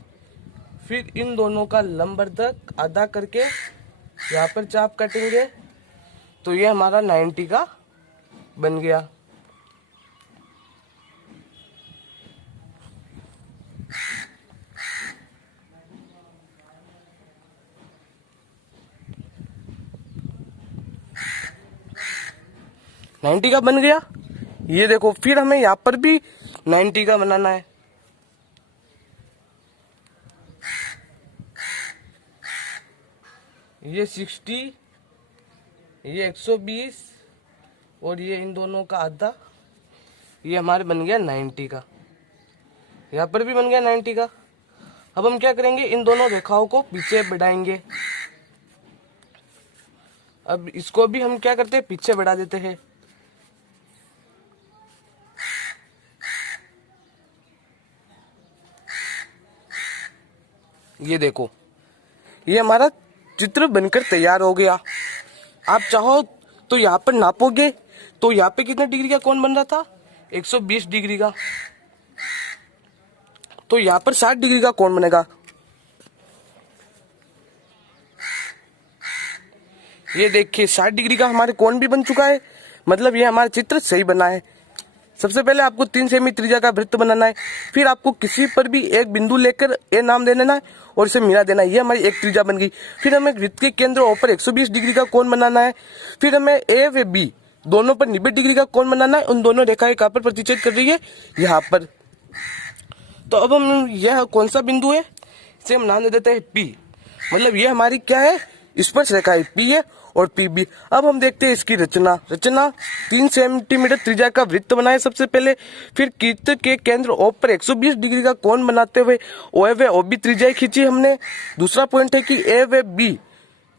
फिर इन दोनों का लंबवर्धक आधा करके यहाँ पर चाप काटेंगे, तो ये हमारा 90 का बन गया। नाइन्टी का बन गया। ये देखो फिर हमें यहाँ पर भी 90 का बनाना है। ये 60, ये 120 और ये इन दोनों का आधा, ये हमारे बन गया 90 का। यहाँ पर भी बन गया 90 का। अब हम क्या करेंगे इन दोनों रेखाओं को पीछे बढ़ाएंगे। अब इसको भी हम क्या करते हैं पीछे बढ़ा देते हैं। ये देखो ये हमारा चित्र बनकर तैयार हो गया। आप चाहो तो यहाँ पर नापोगे तो यहाँ पे कितने डिग्री का कोण बन रहा था 120 डिग्री का, तो यहाँ पर 60 डिग्री का कोण बनेगा। ये देखिए 60 डिग्री का हमारे कोण भी बन चुका है, मतलब ये हमारा चित्र सही बना है। सबसे पहले आपको 3 सेमी त्रिज्या का वृत्त बनाना है। फिर आपको किसी पर भी एक बिंदु लेकर ए नाम दे देना है और इसे मिला देना है। ये हमारी एक त्रिज्या बन गई। फिर हमें वृत्त के केंद्र O पर 120 डिग्री का कोण बनाना है। फिर हमें ए व बी दोनों पर 90 डिग्री का कोण बनाना है। उन दोनों रेखाएं कहाँ पर प्रतिच्छेद कर रही है, यहाँ पर। तो अब हम यह कौन सा बिंदु है, इसे हम नाम दे देते हैं P। मतलब ये हमारी क्या है, स्पर्श रेखा है, P है और PB। अब हम देखते हैं इसकी रचना। 3 सेंटीमीटर त्रिज्या का वृत्त बनाए सबसे पहले। फिर वृत्त के केंद्र O पर 120 डिग्री का कोण बनाते हुए OA व OB त्रिज्याएं खींची हमने। दूसरा पॉइंट है कि A व B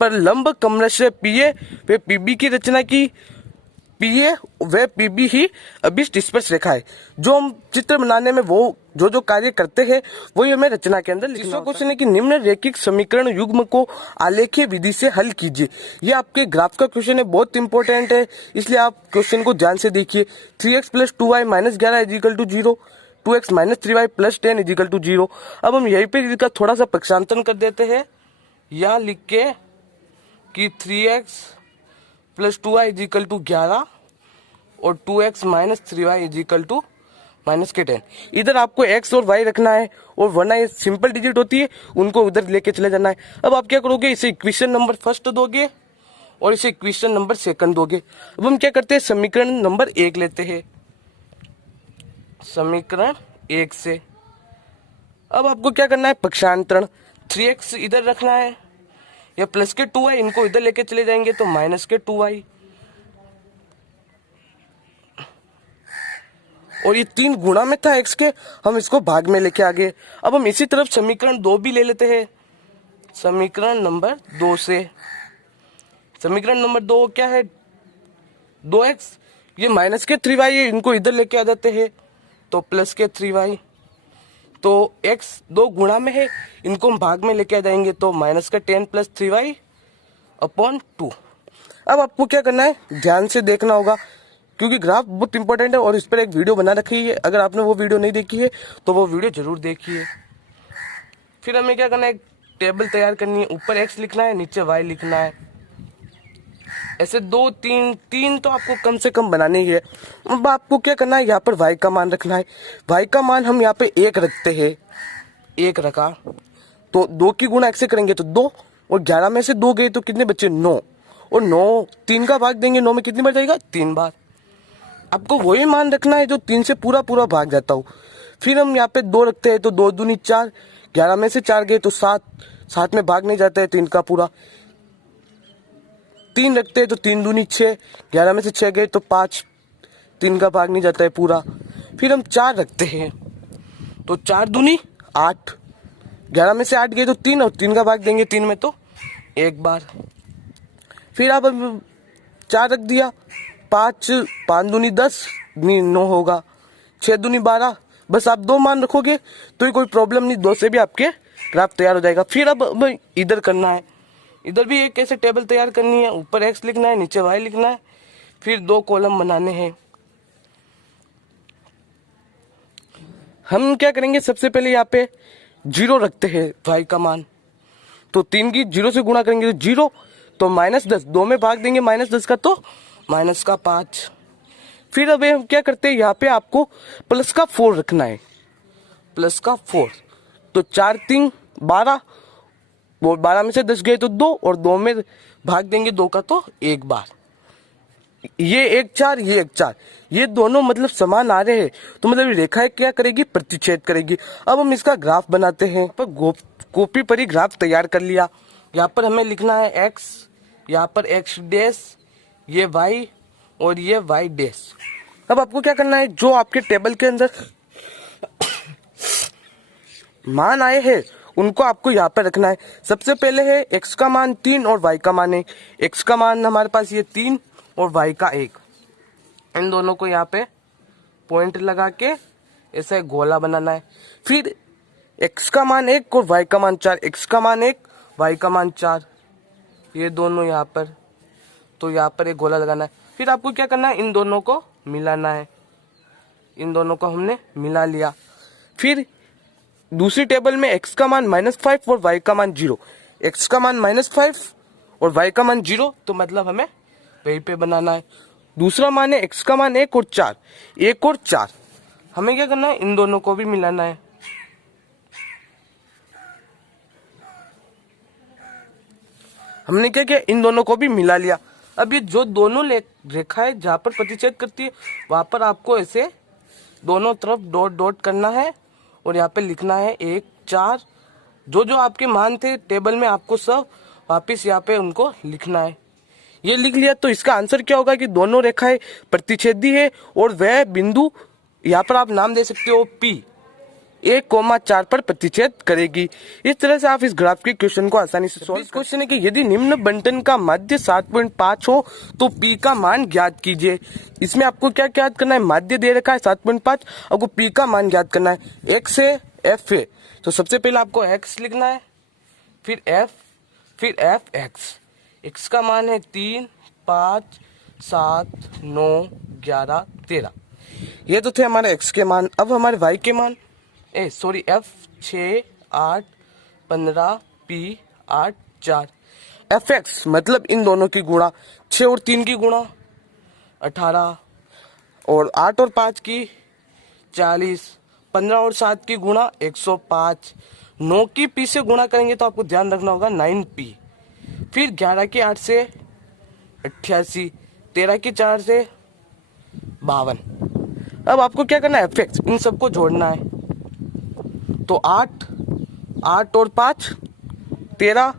पर लंब क्रमशः PA व PB की रचना की। PA व PB ही अभिष्ट स्पर्श रेखा है। जो हम चित्र बनाने में वो जो कार्य करते हैं वही हमें रचना के अंदर लिखना होता है। क्वेश्चन है कि निम्न रेखिक समीकरण युग्म को आलेखीय विधि से हल कीजिए। ये आपके ग्राफ का क्वेश्चन है, बहुत इंपॉर्टेंट है, इसलिए आप क्वेश्चन को ध्यान से देखिए। 3x + 2y - 11 = 0, 2x - 3y + 10 = 0। अब हम यहीं पे इसका थोड़ा सा पक्षांतरण कर देते हैं। यहाँ लिख के कि 3x + 2y = 11 और 2x - 3y = -10। इधर आपको x और y रखना है और वरना ये सिंपल डिजिट होती है, उनको उधर लेके चले जाना है। अब आप क्या करोगे, इसे इक्वेशन नंबर फर्स्ट दोगे और इसे इक्वेशन नंबर सेकंड दोगे। अब हम क्या करते हैं, समीकरण नंबर 1 लेते हैं, समीकरण 1 से। अब आपको क्या करना है, पक्षांतरण। 3x इधर रखना है, या प्लस के 2y इनको इधर लेके चले जाएंगे तो माइनस के 2y, और ये 3 गुणा में था x के, हम इसको भाग में लेके आ गए। अब हम इसी तरफ समीकरण 2 भी ले लेते हैं, समीकरण नंबर 2 से। समीकरण नंबर 2 क्या है, 2x, ये माइनस के 3y है, इनको इधर लेके आ जाते हैं तो प्लस के 3y, तो x 2 गुणा में है, इनको हम भाग में लेके आ जाएंगे तो माइनस का 10 + 3y/2। अब आपको क्या करना है, ध्यान से देखना होगा क्योंकि ग्राफ बहुत इंपॉर्टेंट है और इस पर एक वीडियो बना रखी है। अगर आपने वो वीडियो नहीं देखी है तो वो वीडियो जरूर देखिए। फिर हमें क्या करना है, टेबल तैयार करनी है। ऊपर x लिखना है, नीचे y लिखना है। ऐसे 2 3 तो आपको कम से कम बनानी ही है। अब आपको क्या करना है, यहाँ पर y का मान रखना है। y का मान हम यहाँ पे 1 रखते हैं, 1 रखा तो 2 की गुणा x से करेंगे तो 2, और 11 में से 2 गए तो कितने बचे, 9, और 9 3 का भाग देंगे, 9 में कितनी बार जाएगा, 3 बार। आपको वही मान रखना है जो 3 से पूरा भाग जाता हो। फिर हम यहाँ पे 2 रखते हैं तो 2 दूनी 4, 11 में से 4 गए तो 7, 7 में भाग नहीं जाता है 3 का पूरा। 3 रखते हैं तो 3 दूनी 6, 11 में से 6 गए तो 5, 3 का भाग नहीं जाता है पूरा। फिर हम 4 रखते हैं तो 4 दूनी 8, 11 में से 8 गए तो 3, और 3 का भाग देंगे 3 में तो 1 बार। फिर अब 4 रख दिया, 5 दूनी 10, 9 होगा, 6 दूनी 12। बस आप 2 मान रखोगे तो कोई प्रॉब्लम नहीं, 2 से भी आपके ग्राफ तैयार हो जाएगा। फिर अब इधर करना है, इधर भी एक ऐसे टेबल तैयार करनी है। ऊपर x लिखना है, नीचे y लिखना है। फिर 2 कॉलम बनाने हैं। हम क्या करेंगे, सबसे पहले यहाँ पे 0 रखते हैं y का मान, तो 3 की 0 से गुणा करेंगे तो 0, तो -10, 2 में भाग देंगे -10 का तो -5। फिर अब हम क्या करते हैं, यहाँ पे आपको प्लस का 4 रखना है, प्लस का 4, तो 4 3 12, वो 12 में से 10 गए तो 2, और 2 में भाग देंगे 2 का तो 1 बार। ये 1 4, ये 1 4, ये दोनों मतलब समान आ रहे हैं, तो मतलब रेखाएं क्या करेगी, प्रतिच्छेद करेगी। अब हम इसका ग्राफ बनाते हैं। कॉपी पर ही ग्राफ तैयार कर लिया। यहाँ पर हमें लिखना है x, यहाँ पर x डैश, ये y और ये y डैश। अब आपको क्या करना है, जो आपके टेबल के अंदर मान आए हैं उनको आपको यहाँ पर रखना है। सबसे पहले है x का मान 3 और y का मान 1। x का मान हमारे पास ये 3 और y का 1, इन दोनों को यहाँ पे पॉइंट लगा के ऐसा एक गोला बनाना है। फिर x का मान 1 और y का मान 4, x का मान 1, y का मान 4, ये दोनों यहाँ पर, तो यहाँ पर एक गोला लगाना है। फिर आपको क्या करना है, इन दोनों को मिलाना है। इन दोनों को हमने मिला लिया। फिर दूसरी टेबल में x का मान -5 और y का मान 0, x का मान -5 और y का मान 0, तो मतलब हमें वहीं पे बनाना है। दूसरा मान है x का मान 1 और 4, 1 और 4। हमें क्या करना है, इन दोनों को भी मिलाना है। हमने क्या किया, इन दोनों को भी मिला लिया। अब ये जो दोनों रेखाएं जहां पर प्रतिच्छेद करती है वहां पर आपको ऐसे दोनों तरफ डॉट डॉट करना है और यहाँ पे लिखना है 1 4। जो जो आपके मान थे टेबल में आपको सब वापस यहाँ पे उनको लिखना है। ये लिख लिया तो इसका आंसर क्या होगा कि दोनों रेखाएं प्रतिच्छेदी है और वह बिंदु यहाँ पर आप नाम दे सकते हो P 1,4 पर प्रतिच्छेद करेगी। इस तरह से आप इस ग्राफ के क्वेश्चन को आसानी से सॉल्व। क्वेश्चन है कि यदि निम्न बंटन का माध्य 7.5 हो तो P का मान ज्ञात कीजिए। इसमें आपको क्या ज्ञात करना है, माध्य दे रखा है 7.5, आपको P का मान ज्ञात करना है। X है, F है, तो सबसे पहले आपको X लिखना है, फिर F, फिर F X का मान है 3 5 7 9 11 13। ये तो थे हमारे X के मान। अब हमारे Y के मान F 6 8 15 P 8 4। Fx मतलब इन दोनों की गुणा, 6 और 3 की गुणा 18, और 8 और 5 की 40, 15 और 7 की गुणा 105, 9 की P से गुणा करेंगे तो आपको ध्यान रखना होगा 9P, फिर 11 की 8 से 88, 13 की 4 से 52। अब आपको क्या करना है, Fx इन सबको जोड़ना है। तो 8 8 और 5 13,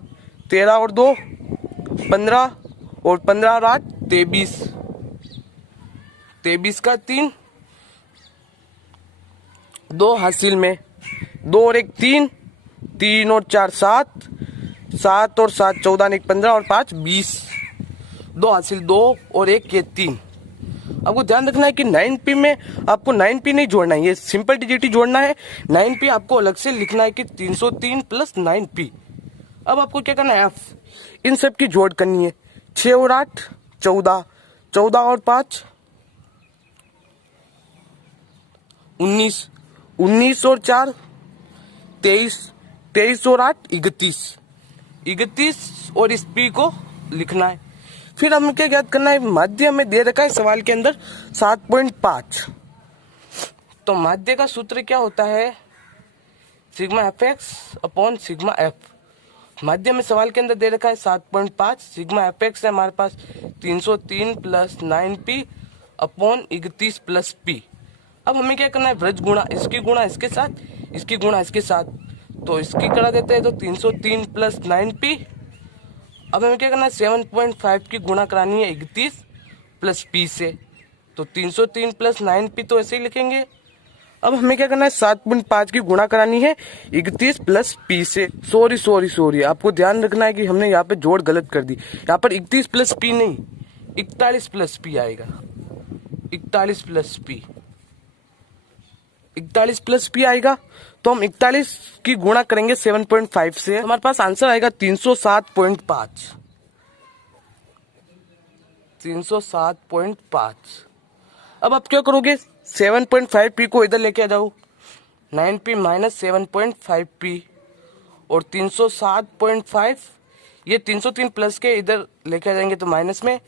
13 और 2 15, और 15 और 8 23, 23 का 3, 2 हासिल में, 2 और 1 3, 3 और 4 7, 7 और 7 14 1 15 और 5 20, 2 हासिल 2 और 1 ये 3। आपको ध्यान रखना है कि 9P में आपको 9P नहीं जोड़ना है, ये सिंपल डिजिट ही जोड़ना है। 9P आपको अलग से लिखना है कि 303 प्लस 9P। अब आपको क्या करना है, F इन सब की जोड़ करनी है। 6 और 8 14, 14 और 5 19, 19 और 4 23, 23 और 8 31, 31 और इस P को लिखना है। फिर हमें क्या ज्ञात करना है, माध्य हमें दे रखा है सवाल के अंदर 7.5। तो माध्य का सूत्र क्या होता है, sigma Fx upon sigma F। माध्य में सवाल के अंदर दे रखा है 7.5, सिग्मा Fx है हमारे पास 303 plus 9P upon 31 plus P। अब हमें क्या करना है, ब्रज गुणा, इसकी गुणा इसके साथ, इसकी गुणा इसके साथ, तो इसकी करा देते हैं तो 303 प्लस 9P। अब हमें क्या करना है, 7.5 की गुणा करानी है 31 प्लस P से, तो 303 प्लस 9P तो ऐसे ही लिखेंगे। अब हमें क्या करना है, 7.5 की गुणा करानी है 31 प्लस P से। सॉरी आपको ध्यान रखना है कि हमने यहाँ पे जोड़ गलत कर दी। यहाँ पर 31 प्लस P नहीं, 41 प्लस P आएगा। 41 प्लस P, 41 प्लस P आएगा। तो हम 41 की गुणा करेंगे 7.5 से, हमारे पास आंसर आएगा 307.5। 307.5। अब आप क्या करोगे, 7.5P को इधर लेके आ जाओ, 9P माइनस 7.5P और 307.5, ये 303 प्लस के इधर लेके आ जाएंगे तो माइनस में,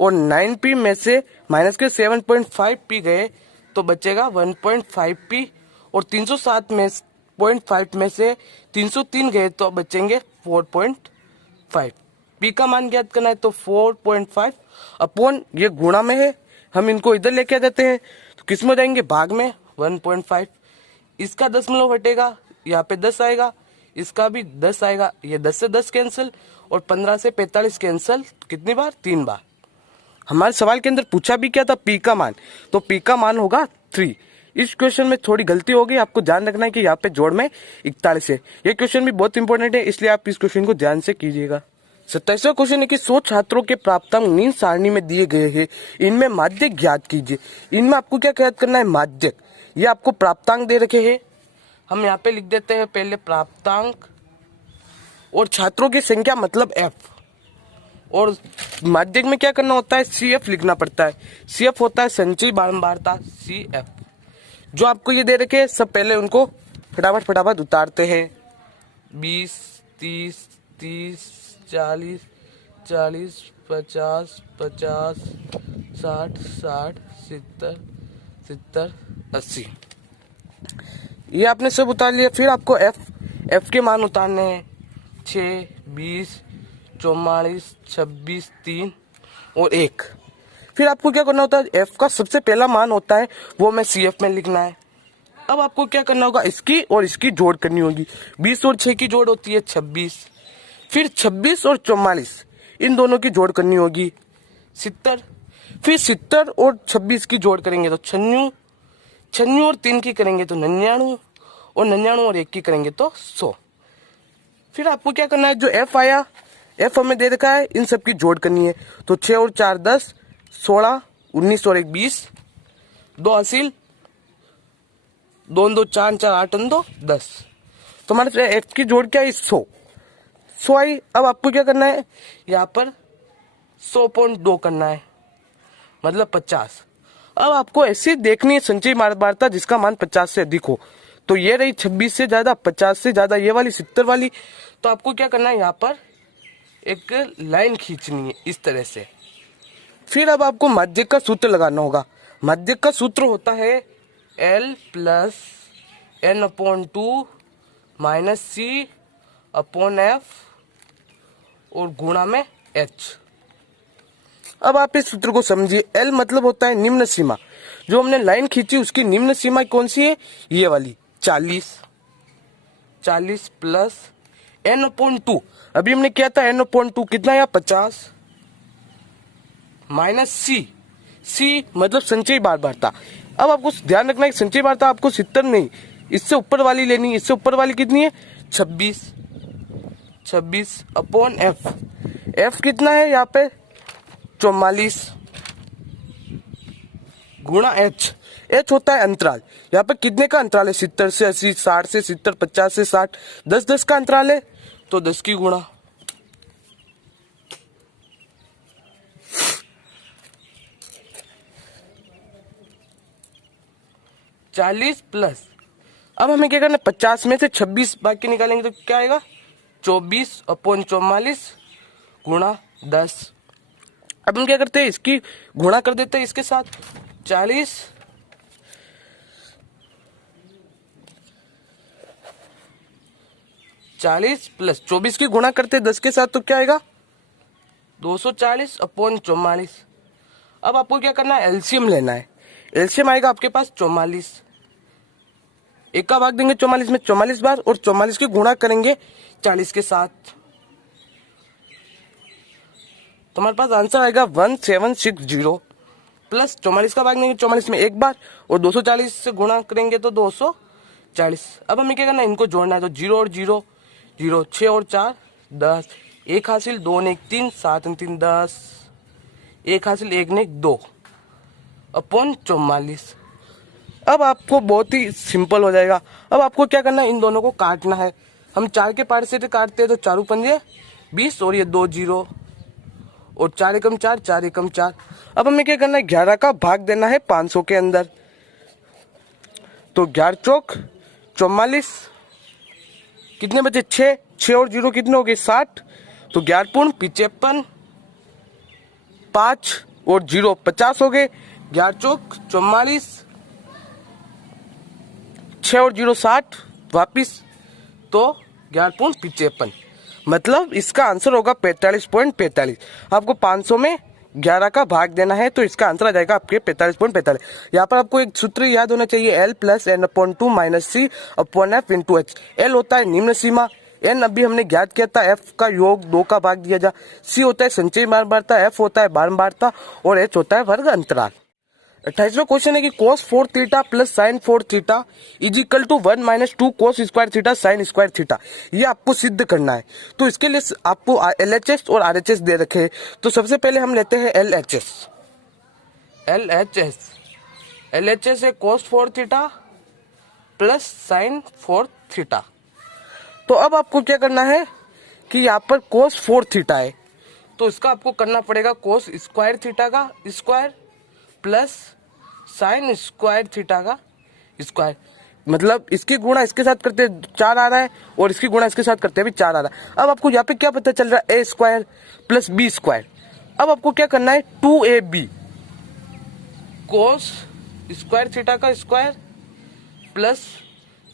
और 9P में से माइनस के 7.5P गए तो बचेगा 1.5P, और 307.5 में से 303 गए तो बचेंगे 4.5। P का मान ज्ञात करना है तो 4.5 अपॉन, ये गुणा में है, हम इनको इधर लेके आ जाते हैं तो किस में जाएंगे, भाग में 1.5। इसका 10 हटेगा, यहाँ पे 10 आएगा, इसका भी 10 आएगा, ये 10 से 10 कैंसिल और 15 से 45 कैंसिल, कितनी बार, 3 बार। हमारे सवाल के अंदर पूछा भी क्या था, P का मान, तो P का मान होगा 3। इस क्वेश्चन में थोड़ी गलती हो गई, आपको ध्यान रखना है कि यहाँ पे जोड़ में 41 है। ये क्वेश्चन भी बहुत इंपॉर्टेंट है, इसलिए आप इस क्वेश्चन को ध्यान से कीजिएगा। 27वां क्वेश्चन है कि 100 छात्रों के प्राप्तांक नील सारणी में दिए गए हैं, इनमें माध्यक ज्ञात कीजिए। इनमें आपको क्या ज्ञात करना है, माध्यक। ये आपको प्राप्तांक दे रखे हैं, हम यहाँ पे लिख देते हैं पहले प्राप्तांक, और छात्रों की संख्या मतलब F, और माध्यक में क्या करना होता है, CF लिखना पड़ता है। CF होता है संचयी बारंबारता, CF। जो आपको ये दे रखे सब पहले उनको फटाफट उतारते हैं। 20 30 30 40 40 50 50 60, 60, 70, 70, 80। ये आपने सब उतार लिया। फिर आपको एफ के मान उतारने हैं 6, 20, 44, 26, 3 और 1। फिर आपको क्या करना होता है, एफ का सबसे पहला मान होता है वो हमें सी एफ में लिखना है। अब आपको क्या करना होगा, इसकी और इसकी जोड़ करनी होगी। 20 और 6 की जोड़ होती है 26। फिर 26 और 44 इन दोनों की जोड़ करनी होगी 70। फिर 70 और 26 की जोड़ करेंगे तो 96, 96 और 3 की करेंगे तो 99, और 99 और 1 की करेंगे तो 100। फिर आपको क्या करना है, जो एफ आया, एफ हमें दे रखा है, इन सब की जोड़ करनी है। तो 6 और 4 10, 16, 19 और 1 20, 2 हासिल, 2 2 4 4 8 2 10। तो हमारे एफ की जोड़ क्या है, 100 आई। अब आपको क्या करना है, यहाँ पर 100.2 करना है, मतलब 50। अब आपको ऐसी देखनी है संचयी वार्ता जिसका मान 50 से अधिक हो। तो ये रही 26 से ज्यादा, 50 से ज्यादा, ये वाली 70 वाली। तो आपको क्या करना है, यहाँ पर एक लाइन खींचनी है इस तरह से। फिर अब आपको माध्यक का सूत्र लगाना होगा। माध्यक का सूत्र होता है L plus N/2 minus C/F और गुणा में H। अब आप इस सूत्र को समझिए। L मतलब होता है निम्न सीमा। जो हमने लाइन खींची उसकी निम्न सीमा कौन सी है, ये वाली 40 प्लस N/2। अभी हमने किया था N/2 कितना है, 50 माइनस C मतलब संचयी वार्ता। अब आपको ध्यान रखना है संचयी वार्ता आपको 70 नहीं, इससे ऊपर वाली लेनी है। इससे ऊपर वाली कितनी है, 26/F। F कितना है यहाँ पे, 44 गुणा H होता है अंतराल। यहाँ पे कितने का अंतराल है, 70 से 80, 60 से 70, 50 से 60, 10 का अंतराल है, तो 10 की गुणा। चालीस प्लस, अब हमें क्या करना है, 50 में से 26 बाकी निकालेंगे तो क्या आएगा, 24/44 गुणा 10। अब हम क्या करते हैं, इसकी गुणा कर देते हैं इसके साथ। 40 प्लस 24 की गुणा करते हैं 10 के साथ तो क्या आएगा, 240/44। अब आपको क्या करना है, एलसीएम लेना है। एलसीएम आएगा आपके पास 44। एक का भाग देंगे 44 में 44 बार, और 44 की गुणा करेंगे 40 के साथ। तो हमारे पास आंसर आएगा 1760 प्लस 44 का भाग देंगे 44 में एक बार, और 240 से गुणा करेंगे तो 240। अब हमें क्या करना है, इनको जोड़ना है। तो 0 और 0 0, 6 और 4 10, 1 हासिल, 2 ने 1 3, 7 ने 3 10, 1 हासिल, 1 ने 2/44। अब आपको बहुत ही सिंपल हो जाएगा। अब आपको क्या करना है, इन दोनों को काटना है। हम 4 के पार्ट से काटते हैं तो 4 पंजे 20, और ये 2 0, और 4 एकम 4, 4 एकम 4। अब हमें क्या करना है, 11 का भाग देना है 500 के अंदर। तो 11 चौक 44, कितने बचे, 6 और 0 कितने हो गए, 60। तो 11 पूर्ण 55, 5 और 0 50 हो गए। 11 चौक 44, 6 और 0 60 वापिस, तो 11 पूर्ण 55। मतलब इसका आंसर होगा 45.45। आपको 500 में 11 का भाग देना है, तो इसका आंसर आ जाएगा आपके 45.45। यहाँ पर आपको एक सूत्र याद होना चाहिए, L plus N/2 minus C/F into H। L होता है निम्न सीमा, N अभी हमने ज्ञात किया था, F का योग 2 का भाग दिया जा, C होता है संचयी वार्ता, F होता है बारंबारता, और H होता है वर्ग अंतराल। 28वां क्वेश्चन है कि cos 4 theta plus sin 4 theta is equal to 1 minus 2 cos square theta sin square theta. ये आपको सिद्ध करना है। तो इसके लिए आपको LHS और RHS दे रखे हैं। तो सबसे पहले हम लेते हैं LHS है cos 4 theta plus sin 4 theta. तो अब आपको क्या करना है कि यहाँ पर cos 4 थीटा है, तो इसका आपको करना पड़ेगा cos स्क्वायर थीटा का square plus sine square theta का स्क्वायर। मतलब इसकी गुणा इसके साथ करते हैं 4 आ रहा है, और इसकी गुणा इसके साथ करते हैं भी 4 आ रहा है। अब आपको यहाँ पे क्या पता चल रहा है, a square plus b square. अब आपको क्या करना है, 2ab कोस स्क्वायर थीटा का square plus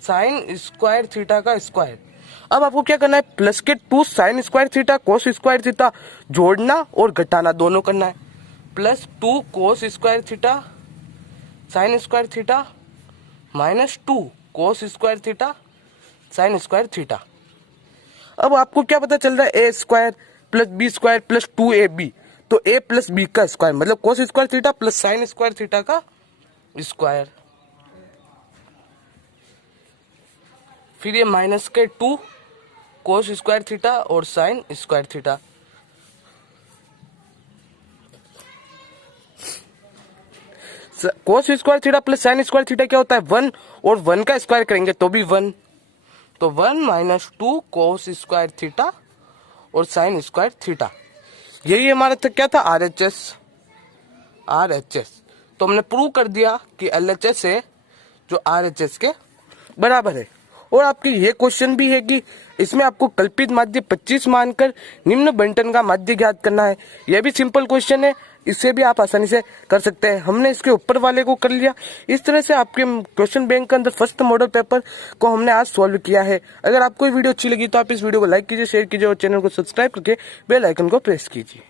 sine square theta का स्क्वायर। अब आपको क्या करना है, प्लस के 2 sign square theta cos square theta जोड़ना और घटाना दोनों करना है। Plus 2 cos square theta sine square theta minus 2 cos square theta sine square theta. अब आपको क्या पता चल रहा है, a square plus b square plus 2ab, तो a प्लस बी का स्क्वायर मतलब cos square theta plus sine square theta का स्क्वायर। फिर ये माइनस के 2 कोस स्क्वायर थीटा और sine square theta. Cos square theta plus sine square theta क्या होता है, 1, और 1 का स्क्वायर करेंगे तो भी 1, तो 1 माइनस 2 कोस स्क्वायर थीटा और साइन स्क्वायर थीटा। यही हमारा तक क्या था, RHS। तो हमने प्रूव कर दिया कि LHS है जो RHS के बराबर है। और आपके ये क्वेश्चन भी है कि इसमें आपको कल्पित माध्य 25 मानकर निम्न बंटन का माध्य ज्ञात करना है। यह भी सिंपल क्वेश्चन है, इससे भी आप आसानी से कर सकते हैं। हमने इसके ऊपर वाले को कर लिया। इस तरह से आपके क्वेश्चन बैंक के अंदर फर्स्ट मॉडल पेपर को हमने आज सॉल्व किया है। अगर आपको ये वीडियो अच्छी लगी तो आप इस वीडियो को लाइक कीजिए, शेयर कीजिए और चैनल को सब्सक्राइब करके बेल आइकन को प्रेस कीजिए।